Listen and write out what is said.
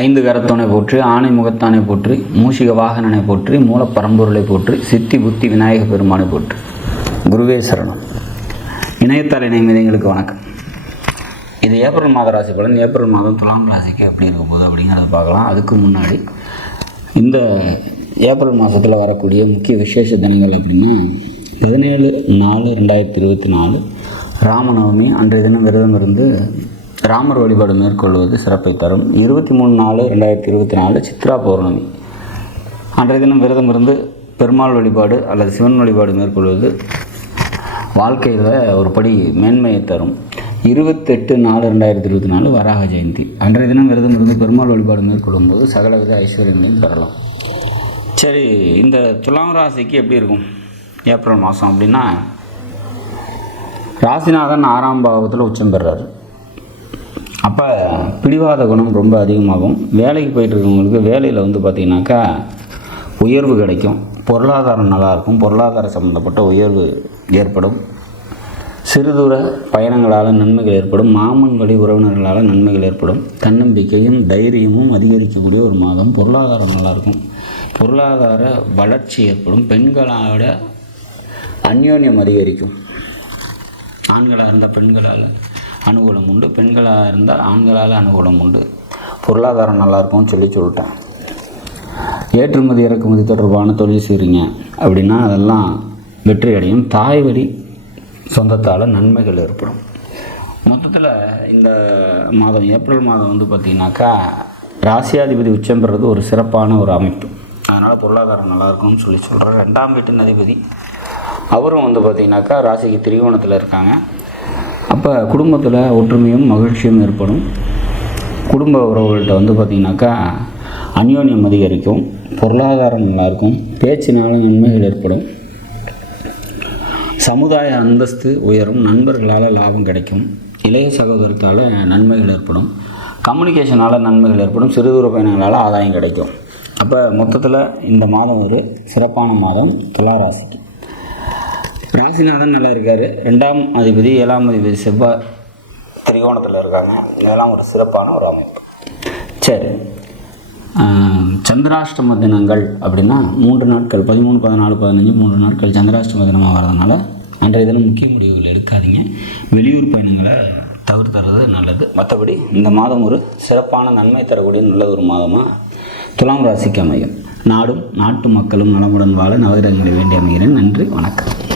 ஐந்து கரத்தோனை போற்றி ஆணை முகத்தானை போற்றி மூஷிக வாகனனை போற்றி மூலப்பரம்பொருளை போற்று சித்தி புத்தி விநாயக பெருமானை போற்று. குருவே சரணம். இணையத்தால் இணையங்களுக்கு வணக்கம். இது ஏப்ரல் மாத ராசி பலன். ஏப்ரல் மாதம் துலாம் ராசிக்கு எப்படி இருக்க போகுது அப்படிங்கிறத பார்க்கலாம். அதுக்கு முன்னாடி இந்த ஏப்ரல் மாதத்தில் வரக்கூடிய முக்கிய விசேஷ தினங்கள் அப்படின்னா பதினேழு நாலு ரெண்டாயிரத்தி இருபத்தி நாலு ராமநவமி அன்றைய தினம் விரதம் இருந்து ராமர் வழிபாடு மேற்கொள்வது சிறப்பை தரும். இருபத்தி மூணு நாலு ரெண்டாயிரத்தி இருபத்தி நாலு சித்ரா பௌர்ணமி. அன்றைய தினம் விரதம் இருந்து பெருமாள் வழிபாடு அல்லது சிவன் வழிபாடு மேற்கொள்வது வாழ்க்கையில் ஒரு படி மேன்மையை தரும். இருபத்தெட்டு நாலு ரெண்டாயிரத்தி இருபத்தி நாலு வராக ஜெயந்தி. அன்றைய தினம் விரதம் இருந்து பெருமாள் வழிபாடு மேற்கொள்ளும் போது சகலவித ஐஸ்வர்யங்களையும் பெறலாம். சரி இந்த துலாம் ராசிக்கு எப்படி இருக்கும்? ஏப்ரல் மாதம் அப்படின்னா ராசிநாதன் ஆறாம் பாவத்தில் உச்சம் பெறாரு. அப்போ பிடிவாத குணம் ரொம்ப அதிகமாகும். வேலைக்கு போயிட்டு இருக்கவங்களுக்கு வேலையில் வந்து பார்த்திங்கனாக்கா உயர்வு கிடைக்கும். பொருளாதாரம் நல்லாயிருக்கும் பொருளாதார சம்மந்தப்பட்ட உயர்வு ஏற்படும். சிறுதூர பயணங்களால் நன்மைகள் ஏற்படும். மாமன் வழி உறவினர்களால் நன்மைகள் ஏற்படும். தன்னம்பிக்கையும் தைரியமும் அதிகரிக்கக்கூடிய ஒரு மாதம். பொருளாதாரம் நல்லாயிருக்கும் பொருளாதார வளர்ச்சி ஏற்படும். பெண்களோட அந்யோன்யம் அதிகரிக்கும். ஆண்களாக இருந்தால் பெண்களால் அனுகூலம் உண்டு. பெண்களாக இருந்தால் ஆண்களால் அனுகூலம் உண்டு. பொருளாதாரம் நல்லாயிருக்கும்னு சொல்லி சொல்லிட்டேன். ஏற்றுமதி இறக்குமதி தொடர்பான தொழில் செய்கிறீங்க அப்படின்னா அதெல்லாம் வெற்றி அடையும். தாய் வழி சொந்தத்தால் நன்மைகள் ஏற்படும். மொத்தத்தில் இந்த மாதம் ஏப்ரல் மாதம் வந்து பார்த்திங்கனாக்கா ராசியாதிபதி உச்சம் பெறது ஒரு சிறப்பான ஒரு அமைப்பு. அதனால் பொருளாதாரம் நல்லாயிருக்கும்னு சொல்லி சொல்கிறேன் ரெண்டாம் வீட்டின் அதிபதி. அவரும் வந்து பார்த்திங்கனாக்கா ராசிக்கு திரிகோணத்தில் இருக்காங்க. அப்போ குடும்பத்தில் ஒற்றுமையும் மகிழ்ச்சியும் ஏற்படும். குடும்ப உறவுகள்கிட்ட வந்து பார்த்திங்கனாக்கா அந்யோன்யம் அதிகரிக்கும் பொருளாதாரம் நல்லாயிருக்கும் பேச்சினால நன்மைகள் ஏற்படும். சமுதாய அந்தஸ்து உயரும் நண்பர்களால் லாபம் கிடைக்கும் இளைய சகோதரத்தால் நன்மைகள் ஏற்படும். கம்யூனிகேஷனால் நன்மைகள் ஏற்படும் சிறுதூர பயணங்களால் ஆதாயம் கிடைக்கும். அப்போ மொத்தத்தில் இந்த மாதம் ஒரு சிறப்பான மாதம் துளாராசிக்கு ராசிநாதன் நல்லா இருக்கார். ரெண்டாம் அதிபதி ஏழாம் அதிபதி செவ்வாய் திரிகோணத்தில் இருக்காங்க. இதெல்லாம் ஒரு சிறப்பான ஒரு அமைப்பு. சரி. சந்திராஷ்டம தினங்கள் அப்படின்னா மூன்று நாட்கள் பதிமூணு பதினாலு பதினஞ்சு மூன்று நாட்கள் சந்திராஷ்டம தினமாக வரதுனால அன்றைய தினம் முக்கிய முடிவுகள் எடுக்காதீங்க. வெளியூர் பயணங்களை தவிர்த்துறது நல்லது. மற்றபடி இந்த மாதம் ஒரு சிறப்பான நன்மை தரக்கூடிய நல்ல ஒரு மாதமாக துலாம் ராசிக்கு அமையும். நாடும் நாட்டு மக்களும் நலமுடன் வாழ நவகிரகங்களை வேண்டி அமைகிறேன். நன்றி வணக்கம்.